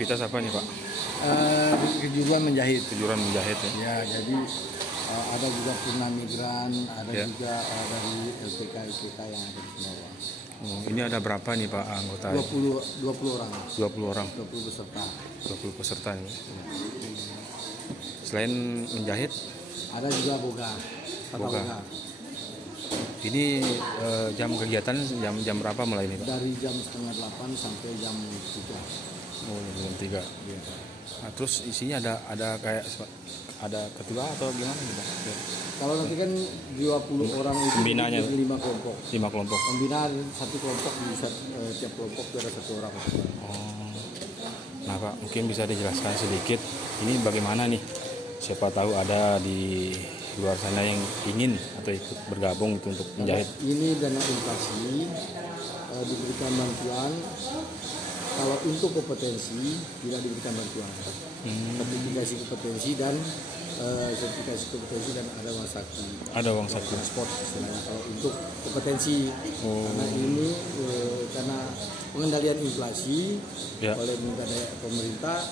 aktivitas apa nih Pak? Kejuruan menjahit. Kejuruan menjahit ya? Ya, jadi ada juga purna migran, ada Ya. juga dari LPK IPK yang ada di Sumbawa. Oh, ini ada berapa nih Pak anggota? 20 orang. 20 orang. 20 peserta. 20 peserta ya. Selain menjahit, Ada juga boga. Tata Boga. boga. ini jam kegiatan jam berapa mulai nih Pak? Dari jam setengah 8 sampai jam 3. Oh, jam 3. Nah, terus isinya ada kayak ada ketua atau gimana nih Pak? Kalau nanti kan 20 orang itu Pembinanya. 5 kelompok. 5 kelompok. Pembinaan satu kelompok bisa tiap kelompok itu ada 1 orang. Oh. Nah Pak, mungkin bisa dijelaskan sedikit ini bagaimana nih? Siapa tahu ada di luar sana yang ingin atau ikut bergabung itu untuk menjahit. Ini dana inflasi diberikan bantuan. Kalau untuk kompetensi tidak diberikan bantuan. Sertifikasi kompetensi dan ada uang saku. Ada uang saku. Transport istilahnya kalau untuk kompetensi. Oh. Karena ini karena pengendalian inflasi Ya. oleh pemerintah.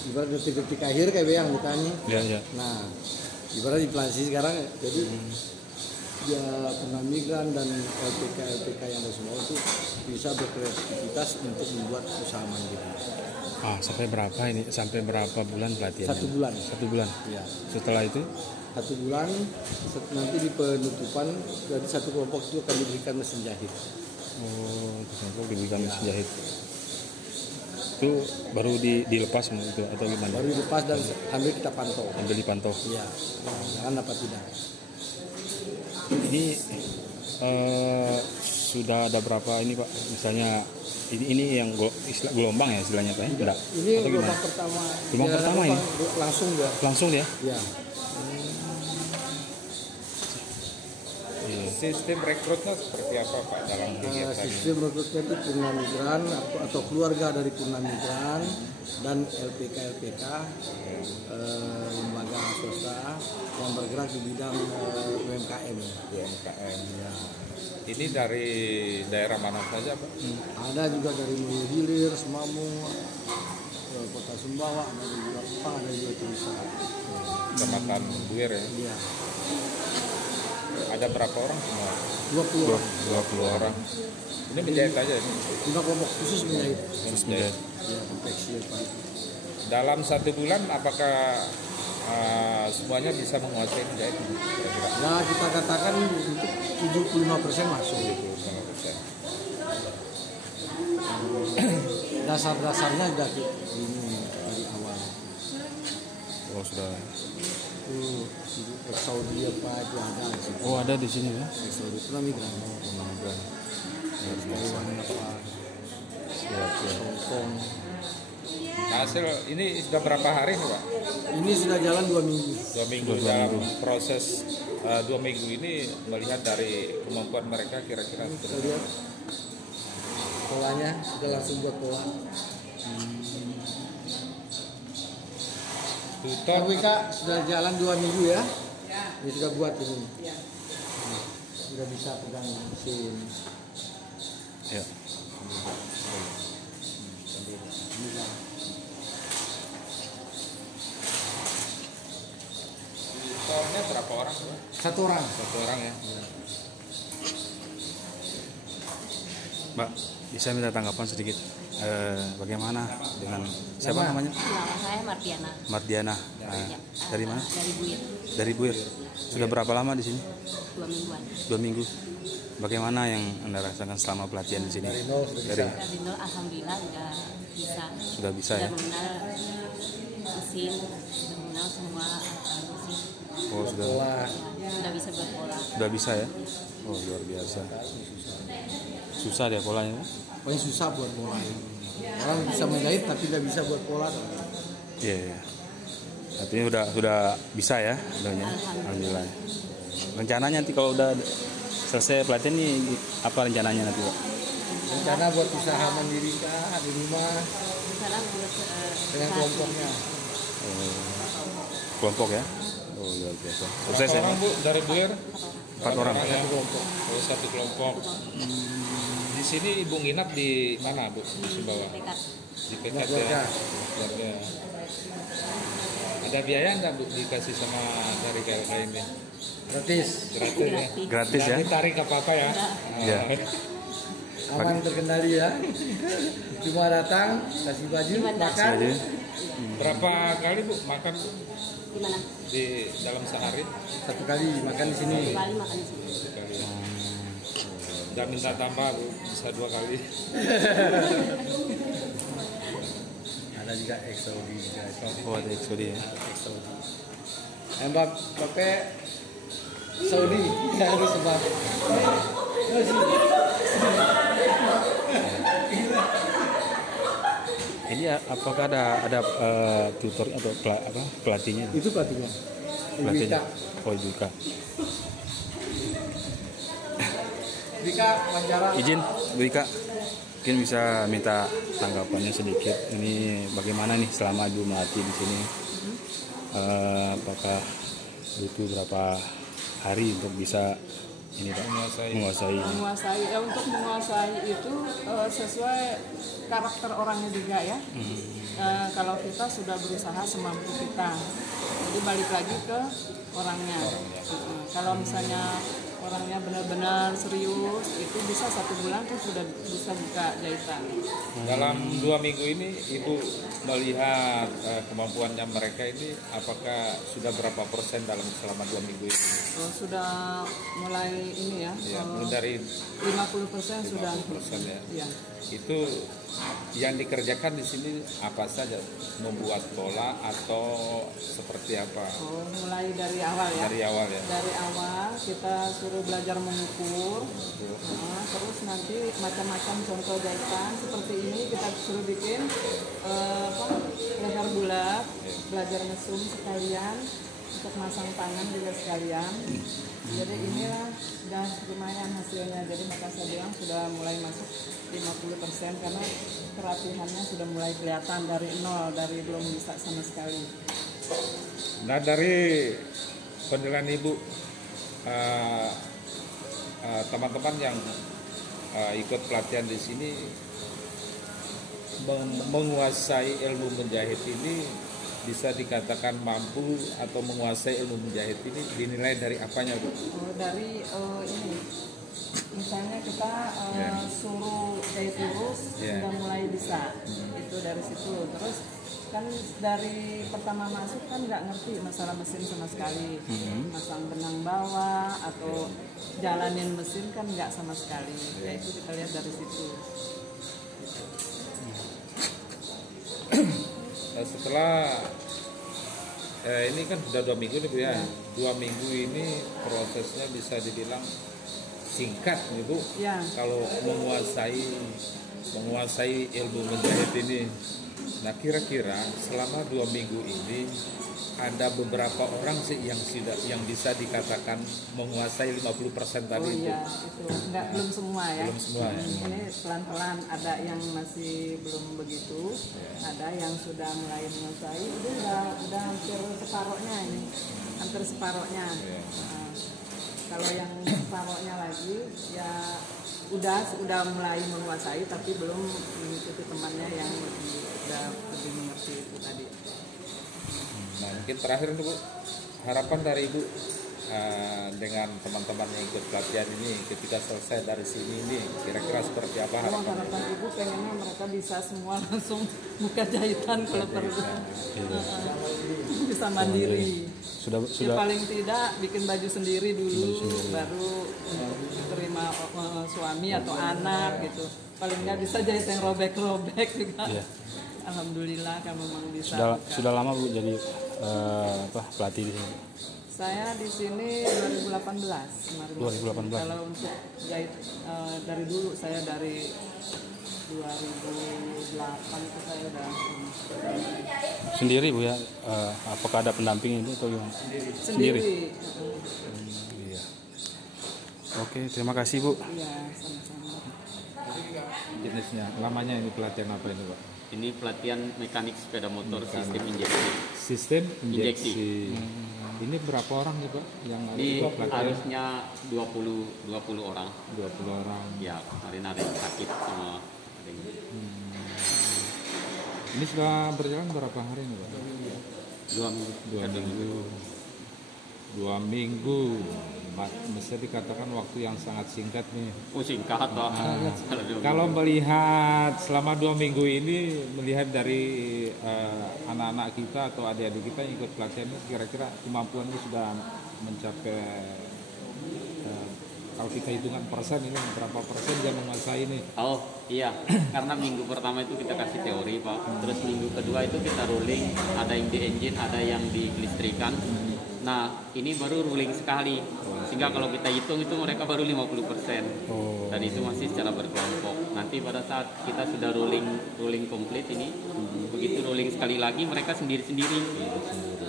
Ibarat detik-detik akhir kayak yang ditanya. Ya. Nah, ibarat inflasi sekarang jadi ya pernah migran dan LPK yang ada semua itu bisa berkreativitas untuk membuat usaha mandiri. Ah, sampai berapa ini? Sampai berapa bulan pelatihan? 1 bulan. 1 bulan. Ya. Setelah itu? 1 bulan nanti di penutupan dari satu kelompok itu akan diberikan mesin jahit. Oh, kelompok diberikan mesin jahit. Itu baru dilepas itu atau gimana? Baru dilepas dan sambil kita pantau. Sambil dipantau. Iya. Jangan dapat tidak. Ini sudah ada berapa ini Pak? Misalnya ini yang gelombang ya istilahnya Pak? Enggak. Ini Atau gelombang gimana? pertama. Gelombang pertama ya? Langsung dia. Langsung ya? Ya. Sistem rekrutnya seperti apa Pak dalam kegiatan ini? Sistem rekrutmen itu purna migran atau keluarga dari purna migran dan LPK lembaga swasta yang bergerak di bidang UMKM. UMKM. Ya. Ini dari daerah mana saja Pak? Ada juga dari Hulu Hilir, Semamung, Kota Sumbawa, ada juga Kupang, ada juga Tulisa. Kecamatan Buir ya. Iya. Ada berapa orang semua? 20 orang. 20 orang. Ini menjahit aja ini. 5 kelompok khusus menjahit. Terus menjahit. Ya, konveksi apa. Dalam 1 bulan apakah semuanya bisa menguasai menjahit? Kira-kira Ya, kita katakan untuk 75% masuk. 75%. Dasar-dasarnya sudah ini dari awal. Oh, sudah. Itu Saudi apa itu ada di situ. Oh, ada di sini ya? Saudi itu lah migran. Migran. Luar biasa. Taiwan apa, Siap. Hongkong. Hasil ini sudah berapa hari nih Pak? Ini sudah jalan 2 minggu. 2 minggu. Dalam proses 2 minggu ini melihat dari kemampuan mereka kira-kira Kita lihat polanya sudah langsung buat pola. tutor KWK sudah jalan 2 minggu ya. Ini sudah buat ini. Sudah bisa pegang mesin. Ya. tutornya berapa orang Pak? 1 orang. 1 orang ya. Mbak, bisa minta tanggapan sedikit bagaimana dengan siapa namanya? Nama saya Mardiana. Mardiana. Ya. Dari mana? Dari Buir. Dari Buir. Sudah berapa lama di sini? 2 mingguan. 2 minggu. Bagaimana yang Anda rasakan selama pelatihan di sini? Dari nol sudah Dari Dari nol alhamdulillah bisa. Sudah bisa ya? mengenal mesin, sudah mengenal semua mesin. Oh, sudah pola. Ya, sudah bisa berpola. sudah bisa ya? Oh, luar biasa. Susah dia polanya. Paling susah buat pola. Orang bisa menjahit tapi tidak bisa buat pola. Iya. Artinya sudah bisa ya, udahnya. Alhamdulillah. Rencananya nanti kalau udah selesai pelatihan nih apa rencananya nanti Pak? Rencana buat usaha mandiri kah di rumah Sekarang buat dengan kelompoknya. Kelompok ya? Oh, luar biasa. Sukses Berapa ya? orang Bu dari Buir? 4 orang. Ya? Oh, 1 kelompok. Di sini Ibu nginap di mana Bu? Di Sumbawa. TK. Di PKT keluarga. ya. Keluarga. Ada biaya nggak Bu dikasih sama dari KLK ini? Gratis, Gratis ya? Gratis ya? Nanti tarik apa-apa ya? Iya. aman terkendali ya. Cuma datang, kasih baju, Gimana? makan. Aja. Berapa kali Bu makan Bu? Di mana? Di dalam sehari? Satu kali makan di sini. Bali makan di sini. Sekali ya. Jangan minta tambah Bu, bisa 2 kali. Ada juga Exodi juga. Oh, ada Exodi ya. Exodi. Mbak Bapak Saudi harus sebab. Ini apakah ada tutor atau pelatihnya? Itu pelatihnya. Pelatihnya. Oh, Ibu Ika. Dika Manjara. Izin, Bu Ika, mungkin bisa minta tanggapannya sedikit. Ini bagaimana nih selama Ibu melatih di sini? Apakah butuh berapa hari untuk bisa ini Pak menguasai? Menguasai ya, untuk menguasai itu sesuai karakter orangnya juga ya. Kalau kita sudah berusaha semampu kita, jadi balik lagi ke orangnya. Kalau misalnya orangnya benar-benar serius, itu bisa 1 bulan tuh sudah bisa buka jahitan. Dalam 2 minggu ini Ibu melihat kemampuannya mereka ini, apakah sudah berapa persen dalam selama 2 minggu ini? Sudah mulai ini ya, Ya, dari 50% sudah. 50% ya. Ya. Itu yang dikerjakan di sini apa saja? Membuat pola atau seperti apa? Oh, mulai dari awal ya. Dari awal ya. Dari awal kita suruh belajar mengukur, terus nanti macam-macam contoh jahitan seperti ini kita suruh bikin leher bulat, belajar mesum sekalian, untuk masang tangan juga sekalian. Jadi inilah sudah lumayan hasilnya. Jadi maka saya bilang sudah mulai masuk 50% karena pelatihannya sudah mulai kelihatan dari nol, dari belum bisa sama sekali. Nah, dari penilaian Ibu, teman-teman yang ikut pelatihan di sini menguasai ilmu menjahit ini, bisa dikatakan mampu atau menguasai ilmu menjahit ini dinilai dari apanya Bu? Oh, dari ini misalnya kita suruh jahit lurus sudah mulai bisa, itu dari situ. Terus kan dari pertama masuk kan nggak ngerti masalah mesin sama sekali, masang benang bawah atau jalanin mesin kan nggak sama sekali, ya itu kita lihat dari situ. Setelah ini kan sudah 2 minggu nih Bu ya. 2 minggu ini prosesnya bisa dibilang singkat nih Bu. Ya. Kalau menguasai ilmu menjahit ini. Nah, kira-kira selama 2 minggu ini ada beberapa orang sih yang bisa dikatakan menguasai 50% tadi Oh itu. iya, itu belum semua ya. Belum semua ya. Ini pelan-pelan, ada yang masih belum begitu, ada yang sudah mulai menguasai. Itu udah hampir separohnya ini, hampir separohnya. Nah, kalau yang separohnya lagi ya udah mulai menguasai, tapi belum mengikuti temannya yang lebih mengerti itu tadi. Nah, mungkin terakhir nih Bu, harapan dari Ibu dengan teman-teman yang ikut pelatihan ini ketika selesai dari sini ini, kira-kira seperti apa harapan? Harapan ibu pengennya mereka bisa semua langsung buka jahitan kalau perlu, bisa mandiri. Sudah Ya, paling tidak bikin baju sendiri dulu, baru terima suami atau anak gitu. Paling nggak bisa jahit yang robek-robek juga. Iya. Alhamdulillah kamu memang bisa. Sudah lama Bu jadi pelatih di sini? Saya di sini 2018 kemarin. 2018. Kalau untuk jahit dari dulu saya dari 2008 itu saya udah Sendiri Bu ya? Apakah ada pendamping itu atau gimana? sendiri. Iya. Oke, terima kasih Bu. Iya, sama-sama. Jenisnya, namanya ini pelatihan apa ini Pak? Ini pelatihan mekanik sepeda motor sistem injeksi. Sistem injeksi. Injeksi. Ini berapa orang nih Pak yang Ini ikut pelatihan? harusnya 20 orang. 20 orang. Ya, kemarin ada yang sakit semua. Ada yang- Ini sudah berjalan berapa hari nih Pak? 2 minggu. 2 minggu. 2 minggu. Bisa dikatakan waktu yang sangat singkat nih. Oh singkat Pak. Kalau melihat selama 2 minggu ini, melihat dari anak-anak kita atau adik-adik kita yang ikut pelatihan ini, kira-kira kemampuannya sudah mencapai, kalau kita hitungan persen ini berapa persen dia menguasai ini? Oh iya, karena minggu pertama itu kita kasih teori Pak, terus minggu kedua itu kita rolling, ada yang di engine, ada yang di kelistrikan. Nah ini baru rolling sekali, sehingga kalau kita hitung itu mereka baru 50%. Dan itu masih secara berkelompok. Nanti pada saat kita sudah rolling komplit ini, begitu rolling sekali lagi mereka sendiri-sendiri.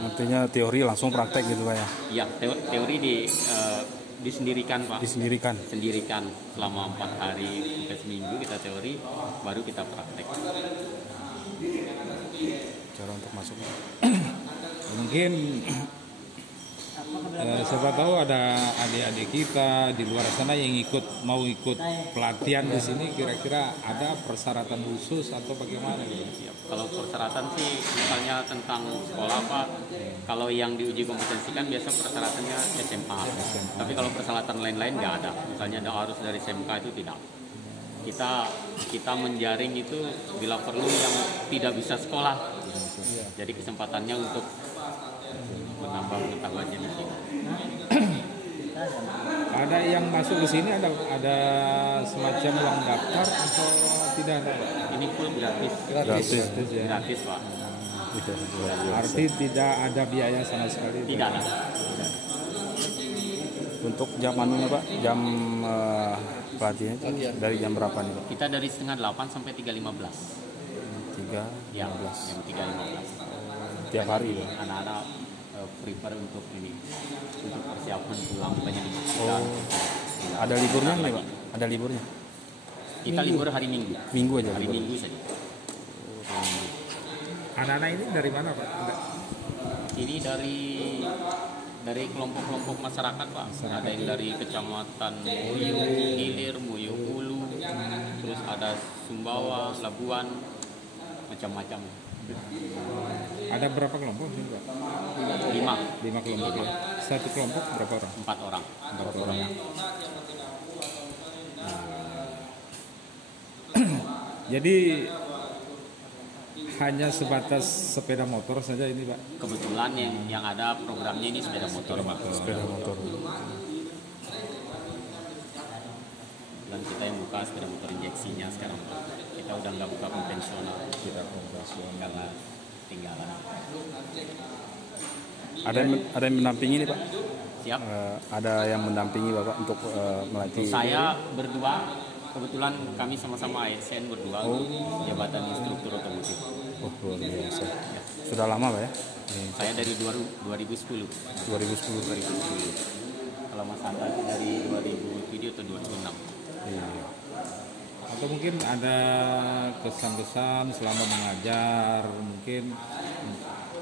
Artinya teori langsung praktek gitu Pak ya? Iya, teori disendirikan Pak. Sendirikan selama 4 hari sampai seminggu kita teori, baru kita praktek. Cara untuk masuk. Mungkin siapa tahu ada adik-adik kita di luar sana yang mau ikut pelatihan di sini, kira-kira ada persyaratan khusus atau bagaimana gitu? Siap. Kalau persyaratan sih misalnya tentang sekolah Pak, kalau yang diuji kompetensikan biasa persyaratannya SMA. Tapi kalau persyaratan lain-lain nggak ada. Misalnya harus dari SMK itu tidak. Kita menjaring itu bila perlu yang tidak bisa sekolah. Jadi kesempatannya untuk menambah pengetahuannya di sini. Ada yang masuk ke sini ada semacam uang daftar atau tidak ada? Ini full gratis. Gratis ya. Gratis Pak. Arti tidak ada biaya sama sekali. Tidak ada. Untuk jam anunya Pak, jam pelatihannya dari jam berapa nih Pak? Kita dari setengah 8 sampai 3.15. 3.15. Ya, jam 3.15. Tiap hari Pak? Anak-anak prepare untuk ini, untuk persiapan pulang penyelidikan. Ada liburnya nih Pak? Ada liburnya? Kita libur hari Minggu. Minggu aja Hari libur? Minggu saja. Anak-anak ini dari mana Pak? Ini dari kelompok-kelompok masyarakat Pak. Ada yang dari kecamatan Muyu, Gilir, Muyu Hulu, terus ada Sumbawa, Labuan, macam-macam. Ada berapa kelompok sih Pak? 5 kelompok ya. Satu kelompok berapa orang? 4 orang. 4 orang. Jadi hanya sebatas sepeda motor saja ini Pak? Kebetulan yang ada programnya ini sepeda motor Pak. Sepeda motor. Dan kita yang buka sepeda motor injeksinya sekarang. Kita udah nggak buka konvensional. Karena tinggalan. Ada yang mendampingi nih Pak? Siap. Ada yang mendampingi Bapak untuk melatih? Saya berdua, kebetulan kami sama-sama ASN berdua, jabatan instruktur otomotif. Oh luar biasa. Sudah lama Pak ya? Saya dari 2010. 2010. Kalau Mas Anta itu dari 2007 atau 2006. Iya. Atau mungkin ada kesan-kesan selama mengajar, mungkin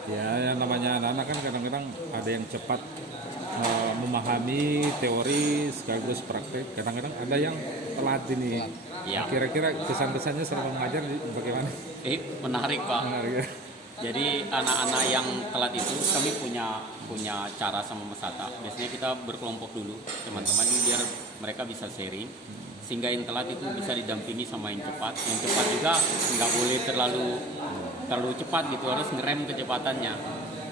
ya yang namanya anak-anak kan kadang-kadang ada yang cepat memahami teori sekaligus praktek, kadang-kadang ada yang telat ini. Ya. Kira-kira kesan-kesannya selama mengajar bagaimana? Menarik Pak. Menarik ya? Jadi anak-anak yang telat itu kami punya cara sama Mas Ata. Biasanya kita berkelompok dulu teman-teman ini biar mereka bisa sharing, sehingga yang telat itu bisa didampingi sama yang cepat. Yang cepat juga nggak boleh terlalu cepat gitu, harus ngerem kecepatannya.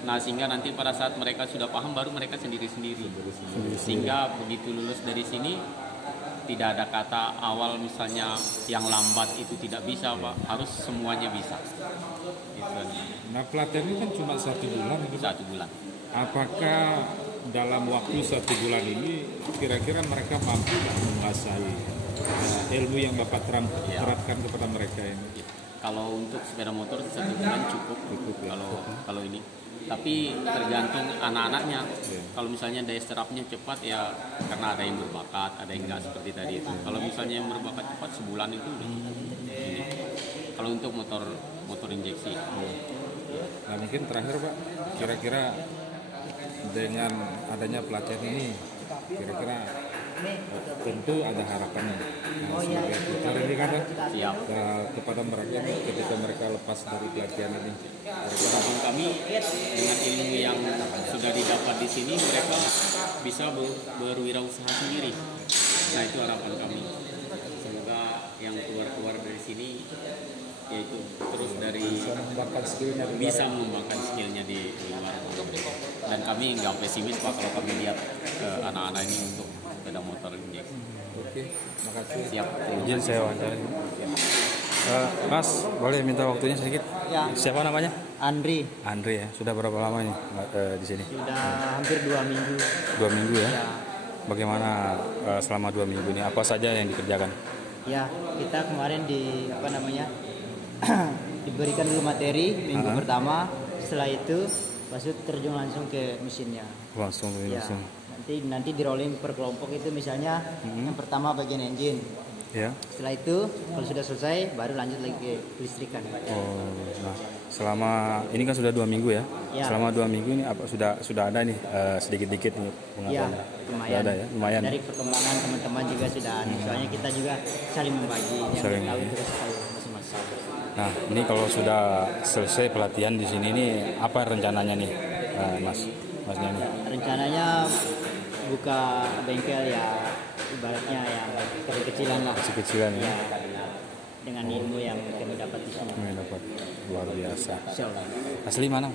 Nah sehingga nanti pada saat mereka sudah paham baru mereka sendiri-sendiri. Sehingga begitu lulus dari sini tidak ada kata awal misalnya yang lambat itu tidak bisa Pak, harus semuanya bisa. Gitu. Nah pelatihan ini kan cuma 1 bulan gitu. 1 bulan. Apakah dalam waktu 1 bulan ini kira-kira mereka mampu menguasai ilmu yang Bapak terapkan kepada mereka ini? Kalau untuk sepeda motor 1 bulan cukup ya. Kalau ini. Tapi tergantung anak-anaknya. Kalau misalnya daya serapnya cepat ya karena ada yang berbakat, ada yang enggak seperti tadi itu. Kalau misalnya yang berbakat cepat sebulan itu udah cukup. Ini. Kalau untuk motor injeksi. Nah mungkin terakhir Pak, kira-kira dengan adanya pelatihan ini, kira-kira tentu ada harapannya. Nah, sebagai tutor ini kan Siap. kepada mereka ketika mereka lepas dari pelatihan ini. Harapan kami dengan ilmu yang sudah didapat di sini mereka bisa berwirausaha sendiri. Nah itu harapan kami. Semoga yang keluar dari sini yaitu terus dari bisa mengembangkan skillnya di luar. Dan kami nggak pesimis Pak kalau kami lihat anak-anak ini untuk sepeda motor injeksi. Oke, makasih. Siap. Izin saya wawancara. Mas, boleh minta waktunya sedikit? Ya, Siapa namanya? Andri Andri ya. Sudah berapa lama ini di sini? sudah hampir 2 minggu. 2 minggu ya. Ya, Bagaimana selama 2 minggu ini? Apa saja yang dikerjakan? ya kita kemarin diberikan dulu materi minggu pertama. Setelah itu masuk terjun langsung ke mesinnya. Langsung. Ya, nanti di rolling per kelompok itu misalnya yang pertama bagian engine. Ya. Setelah itu kalau sudah selesai baru lanjut lagi ke listrikan. Oh, nah selama ini kan sudah 2 minggu ya. Ya. Selama 2 minggu ini apa sudah ada nih sedikit-dikit nih Ya, pengetahuan? lumayan. Sudah ada ya, lumayan. Dari perkembangan teman-teman juga sudah ada. Soalnya kita juga saling membagi yang Saling tahu membagi. terus tahu masing-masing. Nah ini kalau sudah selesai pelatihan di sini nih apa rencananya nih, masnya nih? Rencananya buka bengkel ya ibaratnya yang kecil-kecilan lah. Kecil-kecilan ya. Ya, dengan ilmu yang kami dapat di sini. Ini dapat luar biasa. Insyaallah. Asli mana?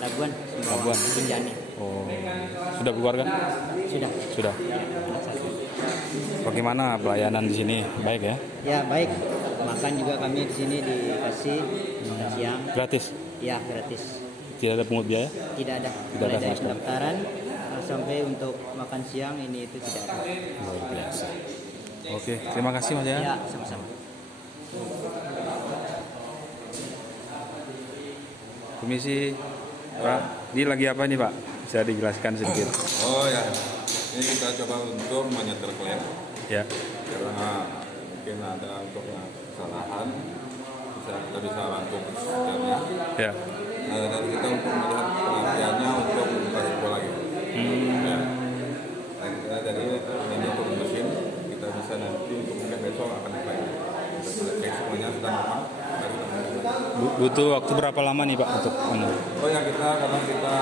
Labuan, Labuan. Pinjani. Oh, sudah keluar kan? Sudah. Sudah. Ya, anak satu. Bagaimana pelayanan di sini? Baik ya? Ya, baik. Makan juga kami di sini dikasih makan siang. Gratis? Ya, gratis. Tidak ada pungut biaya? Tidak ada. Tidak ada Mulai dari sama sekali. pendaftaran sampai untuk makan siang ini itu tidak ada. Luar biasa. Oke, terima kasih Mas ya. Ya, sama-sama. Komisi Pak, ini lagi apa nih Pak? Bisa dijelaskan sedikit? Oh ya, ini kita coba untuk menyetel klien Ya. karena mungkin ada untuk kesalahan, kita bisa bantu setelnya. Ya. Dan kita untuk melihat pelatihannya untuk membuka sekolah lagi. Ya. Dan kita dari ini untuk mesin kita bisa nanti untuk mungkin besok akan dipakai. Kita cek semuanya sudah normal. Baru kita mulai. Butuh waktu berapa lama nih Pak untuk Oh ya kita karena kita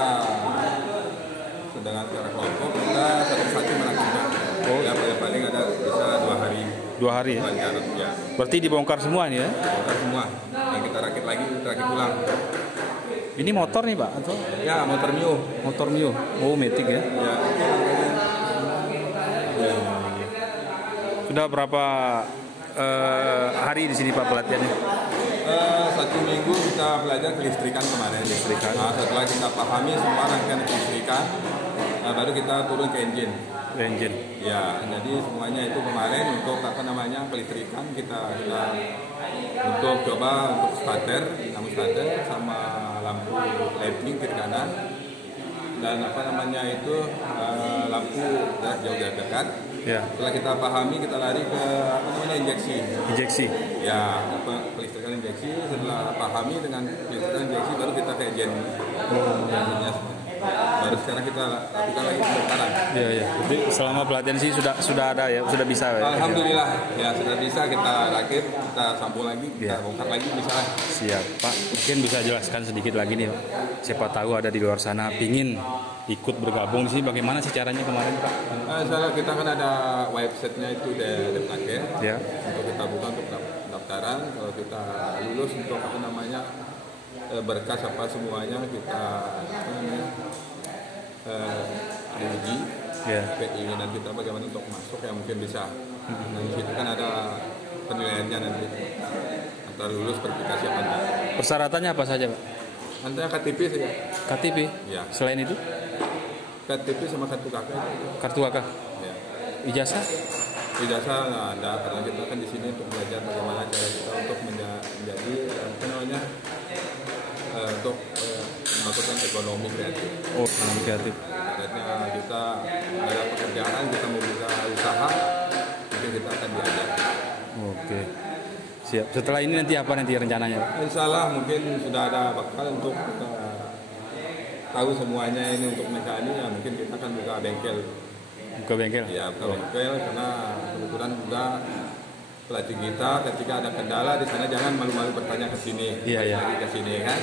sedang secara kelompok kita satu melakukan. Oh. Ya paling ada bisa 2 hari. 2 hari ya? Pelajaran ya. Berarti dibongkar semua ini ya? Bongkar semua. Yang kita rakit lagi, kita rakit ulang. Ini motor nih Pak atau Ya motor Mio. motor Mio? Oh, Matic ya? Ya. Sudah berapa hari di sini Pak pelatihannya? 1 minggu kita belajar kelistrikan kemarin. Kelistrikan. Nah, setelah kita pahami semua rangkaian kelistrikan, baru kita turun ke engine. Engine. Ya, jadi semuanya itu kemarin untuk kelistrikan kita untuk coba untuk starter, lampu starter sama lampu lighting kiri kanan dan itu lampu jauh dari dekat. Ya. Setelah kita pahami kita lari ke injeksi. Injeksi. Ya, kelistrikan injeksi. Setelah pahami dengan kelistrikan injeksi baru kita ke engine. Baru sekarang kita lakukan lagi pembongkaran. Iya, iya. Jadi selama pelatihan sih sudah ada ya, sudah bisa ya. Alhamdulillah, ya sudah bisa kita rakit, kita sambung lagi, kita Ya. bongkar lagi bisa lah. Siap, Pak. Mungkin bisa jelaskan sedikit lagi nih, Pak. Siapa tahu ada di luar sana pingin ikut bergabung sih, bagaimana sih caranya kemarin, Pak? Misalnya kita kan ada websitenya itu dari Plaket, Ya. untuk kita buka untuk pendaftaran. Kalau kita lulus untuk berkas apa semuanya kita uji. Ya. Keinginan kita bagaimana untuk masuk yang mungkin bisa. Dan di situ kan ada penilaiannya nanti antara lulus verifikasi apa enggak. Persyaratannya apa saja, Pak? Antara KTP saja. KTP. Ya. Selain itu, KTP sama kartu kakak. kartu kakak, Ya. ijazah. Ijazah nggak ada karena kita kan di sini untuk belajar bagaimana cara kita untuk menjadi untuk melakukan ekonomi kreatif. Oh, kreatif. Artinya kita ada pekerjaan, kita mau buka usaha, mungkin kita akan diajar. Oke. Siap. Setelah ini nanti apa nanti rencananya, Pak? Insya Allah mungkin sudah ada bakal untuk kita tahu semuanya ini untuk mekanik, ya mungkin kita akan buka bengkel Buka bengkel. Ya, buka bengkel karena kebetulan juga pelatih kita ketika ada kendala di sana jangan malu-malu bertanya ke sini, Iya. lagi ke sini kan.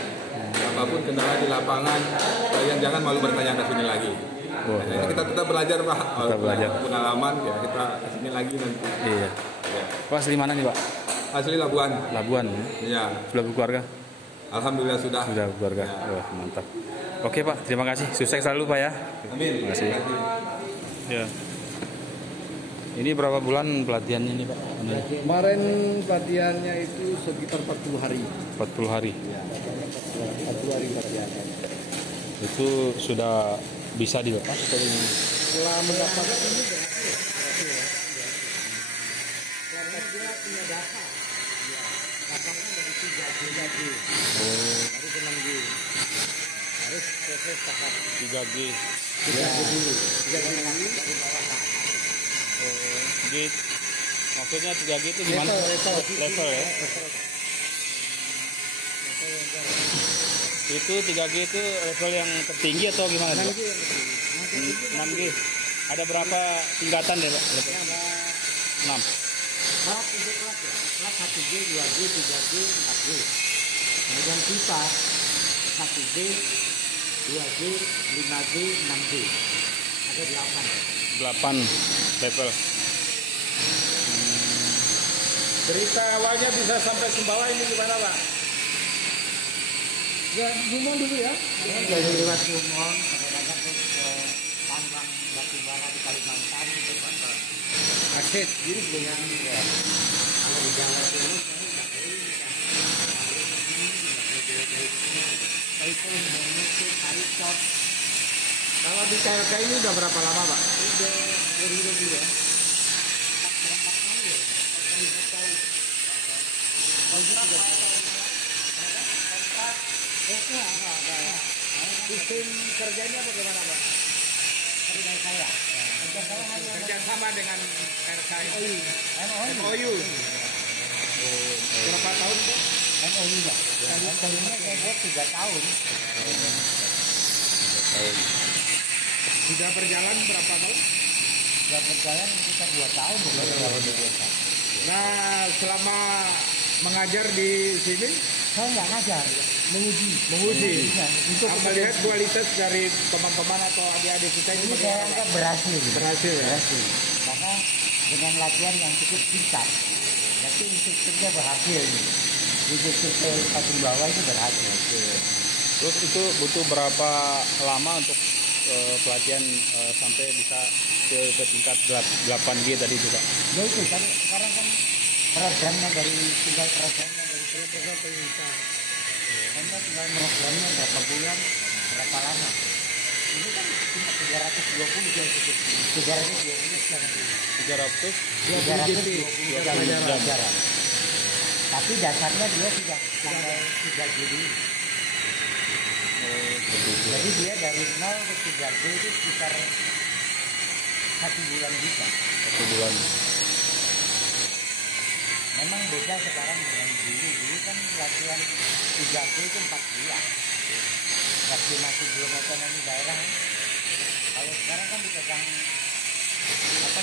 Apapun kendala di lapangan, kalian jangan malu bertanya ke sini lagi. Oh, Nah, kita tetap belajar Pak. Tetap belajar. Pengalaman ya kita ke sini lagi nanti. Iya. Ya. Pak asli mana nih Pak? Asli Labuan. Labuan. Ya, Sudah berkeluarga? alhamdulillah sudah. Sudah berkeluarga. Wah, mantap. Oke Pak, terima kasih. Sukses selalu Pak ya. Amin. Terima kasih. Ya. Ini berapa bulan pelatihannya nih Pak? Kemarin pelatihannya itu sekitar 40 hari. 40 hari. Ya, 40 hari pelatihan. Itu sudah bisa dilepas atau Setelah mendapatkan ini berhasil. Karena dia punya data. Datanya dari 3G. Baru ke 6G. Harus proses tahap 3G? 3G dulu. 3G dulu. Git. Maksudnya 3G itu gimana? Level ya? Itu 3G itu level yang tertinggi atau gimana? 6G. Ada berapa tingkatan deh Pak? 6. Tahap untuk kelas ya. Kelas 1G, 2G, 3G, 4G. Kemudian pipa 1G, 2G, 5G, 6G. Ada 8 ya. 8 level. Cerita awalnya bisa sampai Sumbawa ini gimana Pak? Ya, Gumon dulu ya. Dari lewat Gumon, kadang-kadang terus ke Tambang Batubara di Kalimantan, itu Pak. Akses jadi dengan Ya. Kalau di Jawa Timur, Kalau di KLK ini udah berapa lama Pak? udah 2020 ya. Sistem kerjanya bagaimana Pak? Kerjasama dengan RKI. MOU. Berapa tahun Pak? MOU Pak. Kalinya saya buat 3 tahun. Sudah berjalan berapa tahun? Sudah berjalan sekitar 2 tahun. Nah, selama mengajar di sini, Saya nggak ngajar, menguji. untuk melihat kualitas dari teman-teman atau adik-adik kita ini Ini saya bagaimana, anggap Pak? berhasil. Berhasil ya? Berhasil. Maka dengan latihan yang cukup singkat, berarti instrukturnya berhasil. Instruktur ke bawah itu berhasil. Terus itu butuh berapa lama untuk pelatihan sampai bisa ke tingkat 8G tadi itu Pak? Ya itu kan sekarang kan programnya dari tinggal programnya dari program ke bisa. Anda tinggal programnya berapa bulan, berapa lama. Ini kan cuma 320 jam cukup. 320 jam. 300? 320 jam pelajaran. Tapi dasarnya dia sudah sampai 3G dulu. Jadi dia dari 0 ke 3G itu sekitar 1 bulan bisa. 1 bulan. Memang beda sekarang dengan dulu. Dulu kan latihan 3G itu 4 bulan. Waktu masih belum otonomi daerah. Kalau sekarang kan dipegang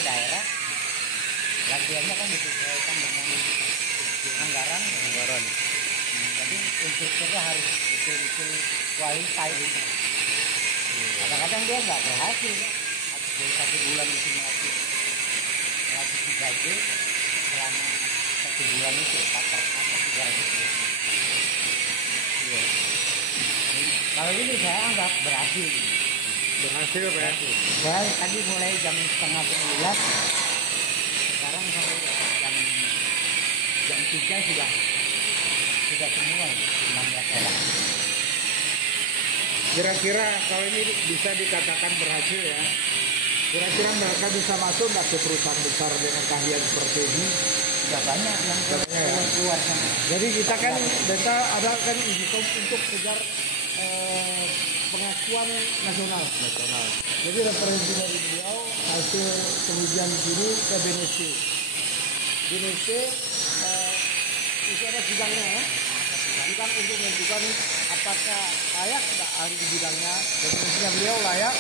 daerah, latihannya kan disesuaikan dengan anggaran. Jadi instrukturnya harus betul-betul qualified. Kadang-kadang dia nggak berhasil. Satu bulan di sini latih 3G selama 1 bulan itu pakai 300. Kalau ini saya anggap berhasil. Berhasil Pak? Saya tadi mulai jam setengah 11, sekarang sampai jam 3 sudah semua 16 orang. Kira-kira kalau ini bisa dikatakan berhasil ya, kira-kira mereka bisa masuk nggak ke perusahaan besar dengan keahlian seperti ini? Sudah banyak yang keluar sana. Jadi kita kan data ada kan uji untuk kejar pengakuan nasional. Jadi referensi dari beliau hasil pengujian di sini ke BNSC. BNSC itu ada sidangnya ya. Sidang untuk menentukan apakah layak nggak ahli di bidangnya. Definisinya beliau layak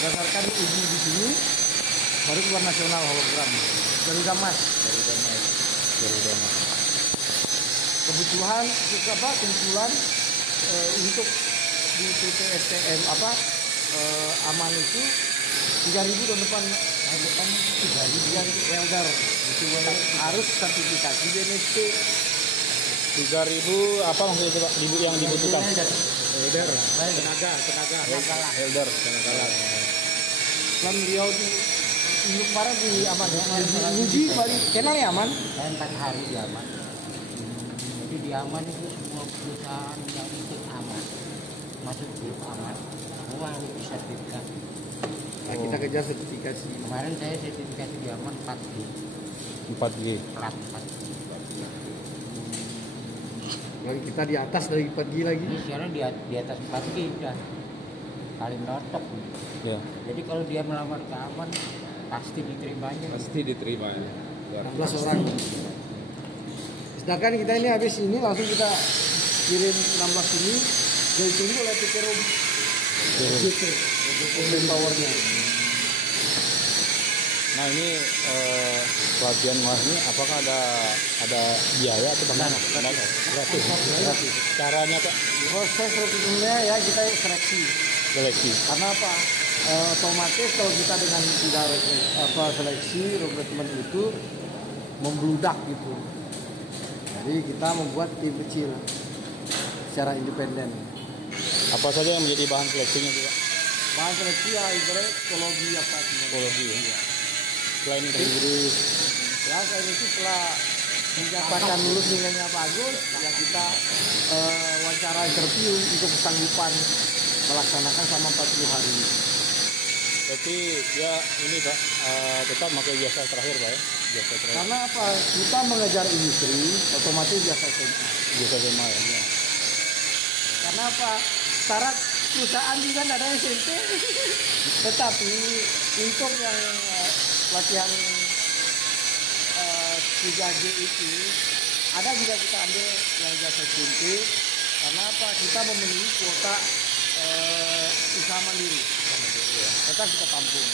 berdasarkan uji di sini. baru keluar nasional hologram. Garuda Mas. Kebutuhan kebetulan untuk di PT STM aman itu 3.000 tahun depan 3.000 welder itu harus sertifikasi BNSP. 3.000 apa maksudnya itu Pak? Yang dibutuhkan? Elder, tenaga lah. Kan beliau di minggu kemarin di aman ya, uji balik kenal ya aman. Saya 4 hari di aman. Jadi di aman itu semua perusahaan yang ikut aman masuk grup aman semua harus sertifikat. Nah, kita kejar sertifikasi. Kemarin saya sertifikasi di aman 4G. 4G. Plat 4G. Lagi kita di atas dari 4G lagi. Ini sekarang di atas 4G udah paling notok. Ya. Jadi kalau dia melamar ke aman pasti diterimanya. Pasti diterima ya. 16 orang. Sedangkan kita ini habis ini langsung kita kirim 16 ini dari tunggu oleh PT Rum. Powernya. Nah ini pelatihan Mas ini apakah ada biaya atau bagaimana? Gratis. Caranya Pak? Proses rekrutmennya ya kita seleksi. Karena apa? Otomatis kalau kita dengan tidak seleksi rekrutmen itu membludak gitu. Jadi kita membuat tim kecil secara independen. Apa saja yang menjadi bahan seleksinya Pak? Bahan seleksi ya ibarat psikologi apa Psikologi ya. Selain itu Inggris. Ya selain itu setelah dinyatakan lulus nilainya bagus, ya kita wawancara interview untuk kesanggupan melaksanakan selama 40 hari. berarti ya ini Pak tetap pakai jasa terakhir Pak ya? Jasa terakhir. Karena apa? Kita mengejar industri, otomatis jasa SMA. Jasa SMA ya. Karena apa? Syarat perusahaan juga tidak ada SMP. Tetapi untuk yang pelatihan 3G itu ada juga kita ambil yang jasa SMP. Karena apa? Kita memenuhi kuota usaha mandiri. Tetap kita tampung.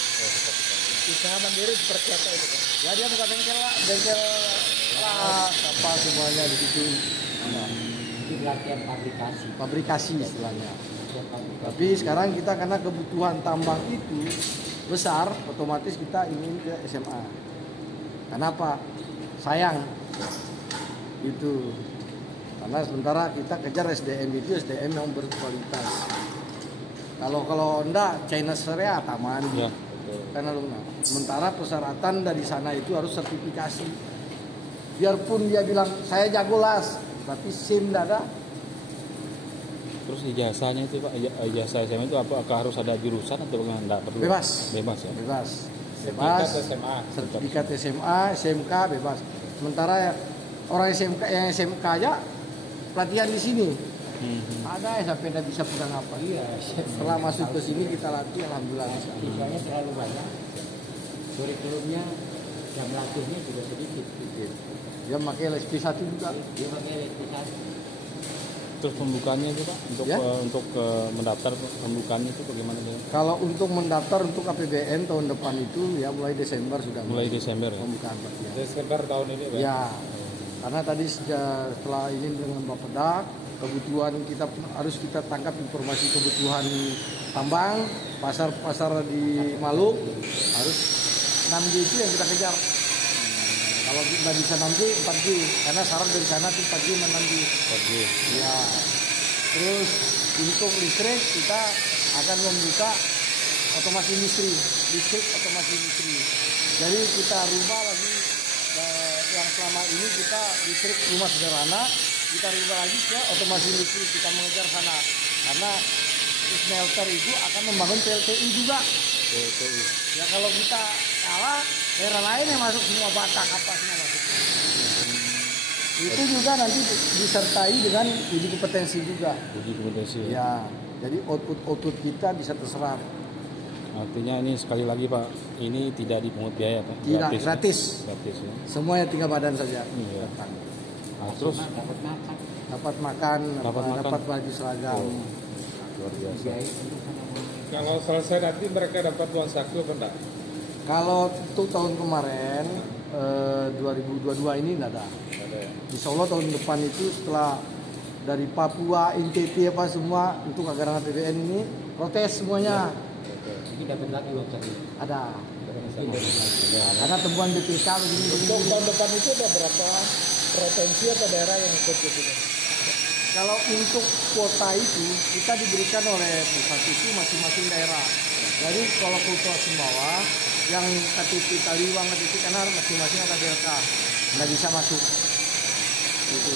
Usaha mandiri seperti apa itu? Ya dia buka bengkel lah, apa semuanya di situ. Itu pelatihan Pabrikasi istilahnya. Tapi sekarang kita karena kebutuhan tambang itu besar, otomatis kita ingin ke SMA. Kenapa? Sayang itu. Karena sementara kita kejar SDM itu SDM yang berkualitas. Kalau enggak China Syariah taman. Ya. Karena sementara persyaratan dari sana itu harus sertifikasi. Biarpun dia bilang saya jago las, tapi SIM enggak ada. Terus ijazahnya itu Pak, ijazah SMA itu apakah harus ada jurusan atau bagaimana? Enggak perlu. Bebas. Bebas ya. Bebas. SMA. Sertifikat SMA, SMK bebas. Sementara orang SMK aja pelatihan di sini. Ada yang sampai tidak bisa pegang apa. Iya. Setelah masuk ke sini kita latih, alhamdulillah. Siswanya terlalu banyak. Kurikulumnya jam latihnya juga sedikit. Dia pakai LSP1 juga. Dia pakai LSP1. Terus pembukaannya itu Pak untuk mendaftar pembukaannya itu bagaimana? Kalau untuk mendaftar untuk APBN tahun depan itu ya mulai Desember sudah. Mulai Desember ya. Pembukaan pelatihan. Desember tahun ini Pak. Ya. Karena tadi setelah ini dengan Bapeda, kebutuhan kita harus kita tangkap informasi kebutuhan tambang, pasar di Maluk harus 6G itu yang kita kejar. Kalau kita bisa 6G, 4G, karena syarat dari sana itu 4G dan 6G. 4G. Ya. Terus untuk listrik kita akan membuka otomasi industri, listrik otomasi industri. Jadi kita rubah lagi yang selama ini kita listrik rumah sederhana, kita rubah lagi ke otomasi industri, kita mengejar sana. Karena smelter itu akan membangun PLTU juga. PLTU. Ya kalau kita kalah, daerah lain yang masuk semua Batak apa semua masuk. Itu juga nanti disertai dengan uji kompetensi juga. Uji kompetensi. Ya, jadi output kita bisa terserap. Artinya ini sekali lagi Pak, ini tidak dipungut biaya Pak? Tidak, gratis. Gratis ya. Semuanya tinggal badan saja. Iya. Datang. Nah, terus dapat makan. dapat baju seragam. luar biasa. Kalau selesai nanti mereka dapat uang saku apa enggak? Kalau untuk tahun kemarin 2022 ini nggak ada. Insya Allah tahun depan itu setelah dari Papua, NTT apa semua untuk anggaran APBN ini protes semuanya. Ini dapat lagi uang tadi. Ada. Karena temuan BPK begini. Untuk tahun depan itu ada berapa provinsi atau daerah yang ikut gitu? Kalau untuk kuota itu kita diberikan oleh pusat itu masing-masing daerah. Jadi kalau kuota Sumbawa yang KTP Taliwang, KTP Kanar masing-masing ada delta, nggak bisa masuk. Itu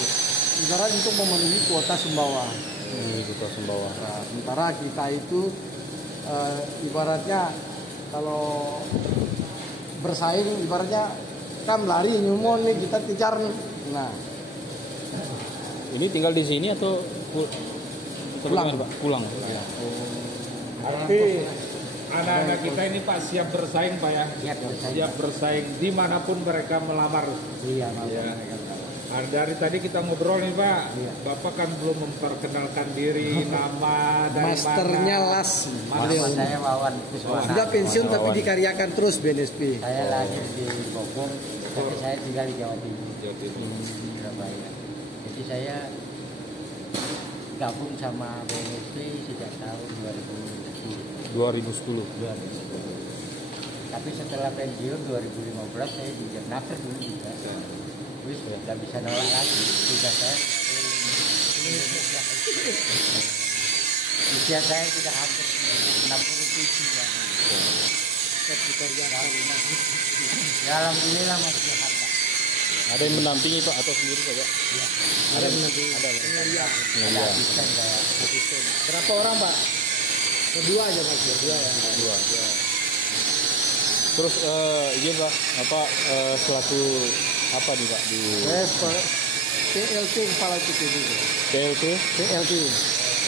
ibarat untuk memenuhi kuota Sumbawa. Kuota Sumbawa. Nah, sementara kita itu ibaratnya kalau bersaing, ibaratnya kan lari nyumon nih kita kejar. Nah, Ini tinggal di sini atau Pulang. Pak? Pulang. Arti anak-anak kita ini Pak siap bersaing Pak ya? Siap bersaing. Siap bersaing dimanapun mereka melamar. Iya, Pak. Ya. Nah, dari tadi kita ngobrol nih Pak, Iya. Bapak kan belum memperkenalkan diri, nama, dari masternya mana. las. Nama saya Wawan Kuswana. Sudah pensiun tapi dikaryakan terus BNSP. Saya lahir di Bogor, tapi saya tinggal di Jawa Timur, di Surabaya. Jadi saya gabung sama BNSP sejak tahun 2010. 2010. Tapi setelah pensiun 2015 saya di Naker dulu juga. Wis nggak bisa nolak lagi. Sudah saya usia saya sudah hampir 67 ya. Ya alhamdulillah masih Jakarta. Ada yang mendampingi Pak atau sendiri saja? Ya. Ada yang mendampingi. Ada. Ada asisten saya. Berapa orang Pak? Berdua aja Pak. Berdua ya. Dua. Terus izin Pak, apa selaku apa nih Pak di Saya PLT Kepala IPTD. PLT? PLT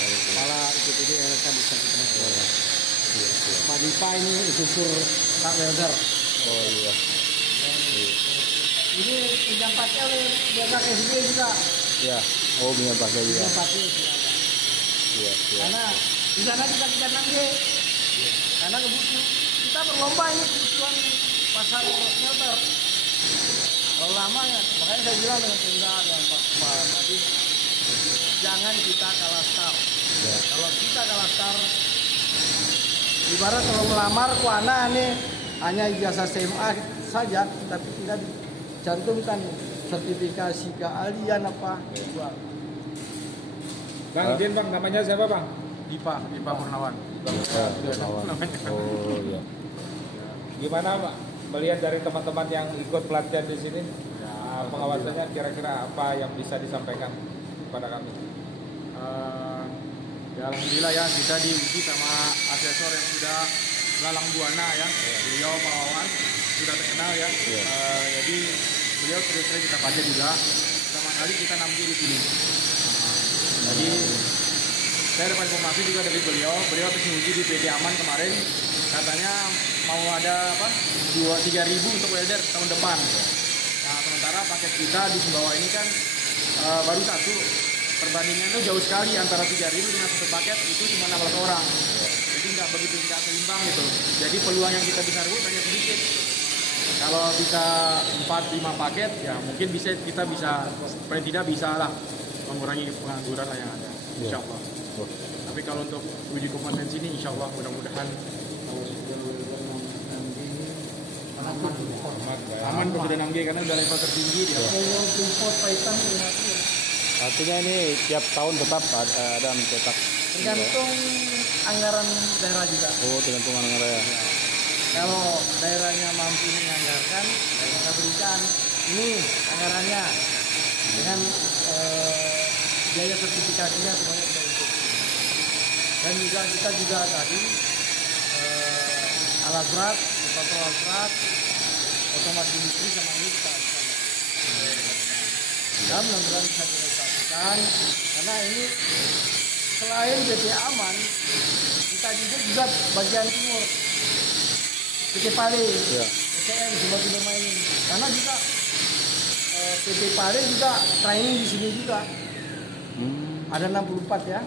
Kepala IPTD LK di Kabupaten Surabaya. Pak Dipa ini ususur Pak Welder. Oh iya. Ini pinjam pakai oleh Jaga SD juga. Ya. Oh bingung pakai ya. Pinjam pakai sudah ada. Iya. Karena di sana kita tidak nangge. Karena kebutuhan kita berlomba ini kebutuhan pasar smelter. Kalau lama ya, makanya saya bilang dengan Pemda dan Pak tadi jangan kita kalah start. Kalau kita kalah start, ibarat kalau melamar ku anak nih hanya ijazah SMA saja, tapi tidak dicantumkan sertifikasi keahlian apa. Bang, izin Bang, namanya siapa Bang? Dipa Purnawan. Oh iya. Gimana Pak? Melihat dari teman-teman yang ikut pelatihan di sini, pengawasannya kira-kira apa yang bisa disampaikan kepada kami? Ya alhamdulillah ya kita diuji sama asesor yang sudah melalang buana ya. Beliau Pak Wawan sudah terkenal ya. Jadi beliau sudah sering kita pakai juga. Pertama kali kita nampil di sini. Jadi saya dapat informasi juga dari beliau habis uji di PT Aman kemarin, katanya mau ada 2-3 ribu untuk welder tahun depan. Nah sementara paket kita di Sumbawa ini kan baru satu, perbandingannya itu jauh sekali antara 3.000 dengan satu paket itu cuma 16 orang. Jadi nggak begitu, tidak seimbang gitu. Jadi peluang yang kita bisa rebut hanya sedikit. Kalau bisa 4-5 paket ya mungkin kita bisa paling tidak bisa lah mengurangi pengangguran lah yang ada. Insya Allah. Tapi kalau untuk uji kompetensi ini insya Allah mudah-mudahan aman Presiden Angge karena udah level tertinggi dia. Artinya ini tiap tahun tetap ada mencetak. Tergantung anggaran daerah juga. Oh tergantung anggaran ya. Kalau daerahnya mampu menganggarkan, ya kita berikan ini anggarannya dengan biaya sertifikasinya semuanya kita untuk. Dan juga kita juga tadi alat berat, kontrol alat berat, otomasi industri sama ini kita akan. Dan mudah-mudahan bisa direalisasikan karena ini selain PT Aman, kita juga bagian timur. PT Pare, PTN semua tidak mainin. Karena juga PT Pare juga training di sini juga. Ada 64 ya.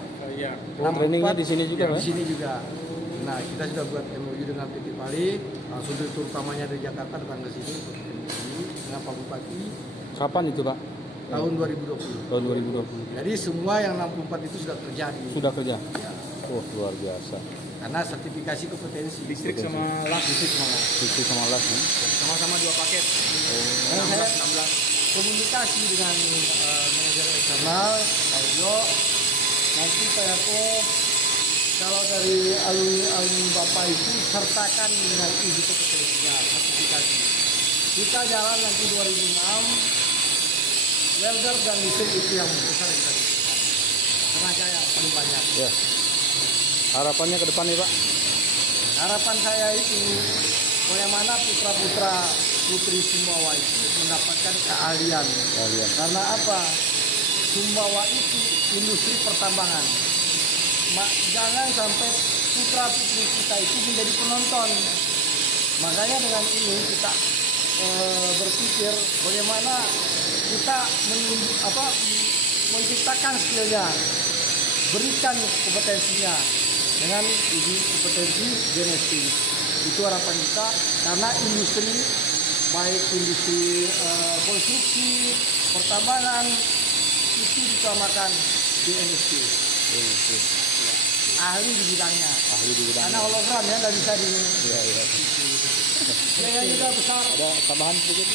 Oh, trainingnya di sini juga, Di sini juga. Nah, kita sudah buat MOU dengan PT Pali, langsung direktur utamanya dari Jakarta datang ke sini untuk MOU dengan Pak Bupati. Kapan itu Pak? Tahun 2020. Tahun 2020. Jadi semua yang 64 itu sudah terjadi. Sudah kerja? Ya. Oh, luar biasa. Karena sertifikasi kompetensi. Distrik sama LAS. Distrik sama LAS nih. Sama-sama 2 paket. Karena saya 16. komunikasi dengan manajer eksternal, Pak Ujo. Nanti Pak Yako, kalau dari alumni Bapak itu sertakan dengan izin kompetensinya, sertifikasi. Kita jalan nanti 2006, welder dan listrik itu yang besar kita butuhkan. Tenaga yang paling banyak. Ya. Harapannya ke depan nih Pak? Harapan saya itu bagaimana putra-putra putri Sumbawa itu mendapatkan keahlian. Karena apa? Sumbawa itu industri pertambangan. Jangan sampai putra-putri kita itu menjadi penonton. Makanya dengan ini kita berpikir bagaimana kita menciptakan skillnya, berikan kompetensinya dengan ini kompetensi genetik. Itu harapan kita karena industri baik industri konstruksi, pertambangan itu ditamakan di NSP. Ahli di bidangnya. Karena hologram ya nggak bisa di. Yang juga besar. Ada tambahan sedikit?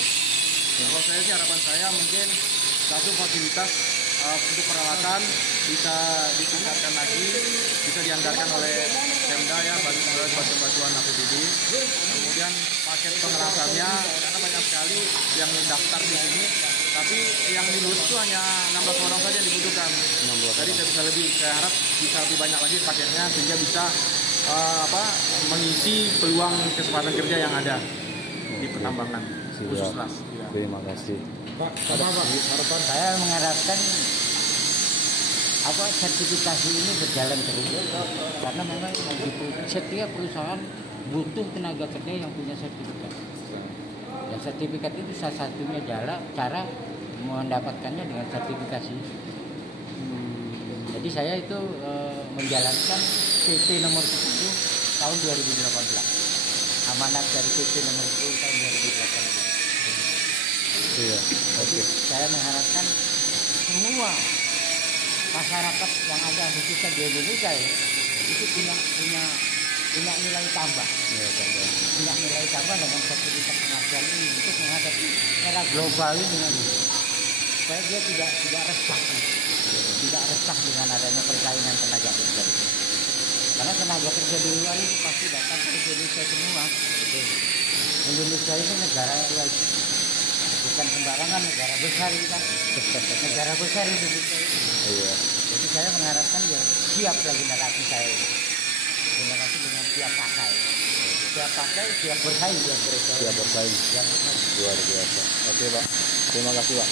Kalau saya sih harapan saya mungkin satu fasilitas untuk peralatan bisa ditingkatkan lagi, bisa dianggarkan oleh Pemda ya, bantuan APBD. Kemudian paket pengerasannya karena banyak sekali yang daftar di sini, tapi yang lulus itu hanya 16 orang saja dibutuhkan. Jadi bisa lebih, saya harap bisa lebih banyak lagi paketnya sehingga bisa mengisi peluang kesempatan kerja yang ada di pertambangan khusus LAS. Terima kasih. Pak, harapan saya mengharapkan sertifikasi ini berjalan terus karena memang setiap perusahaan butuh tenaga kerja yang punya sertifikat. Dan sertifikat itu salah satunya cara mendapatkannya dengan sertifikasi. Jadi saya itu menjalankan PP nomor 10 tahun 2018. Amanat dari PP nomor 10 tahun 2018. Iya. Jadi saya mengharapkan semua masyarakat yang ada khususnya di Indonesia ya, itu punya nilai tambah. Punya nilai tambah dengan sertifikat pengasuhan ini untuk menghadapi era global ini. Supaya dia tidak resah dengan adanya persaingan tenaga kerja. Karena tenaga kerja di luar itu pasti datang ke Indonesia semua. Indonesia ini negara yang bukan sembarangan, negara besar ini kan. Negara besar Indonesia itu. Iya. Jadi saya mengharapkan ya siap lagi generasi saya. Generasi dengan siap pakai. Siap pakai, siap bersaing. Siap bersaing. Luar biasa. Oke Pak, terima kasih Pak.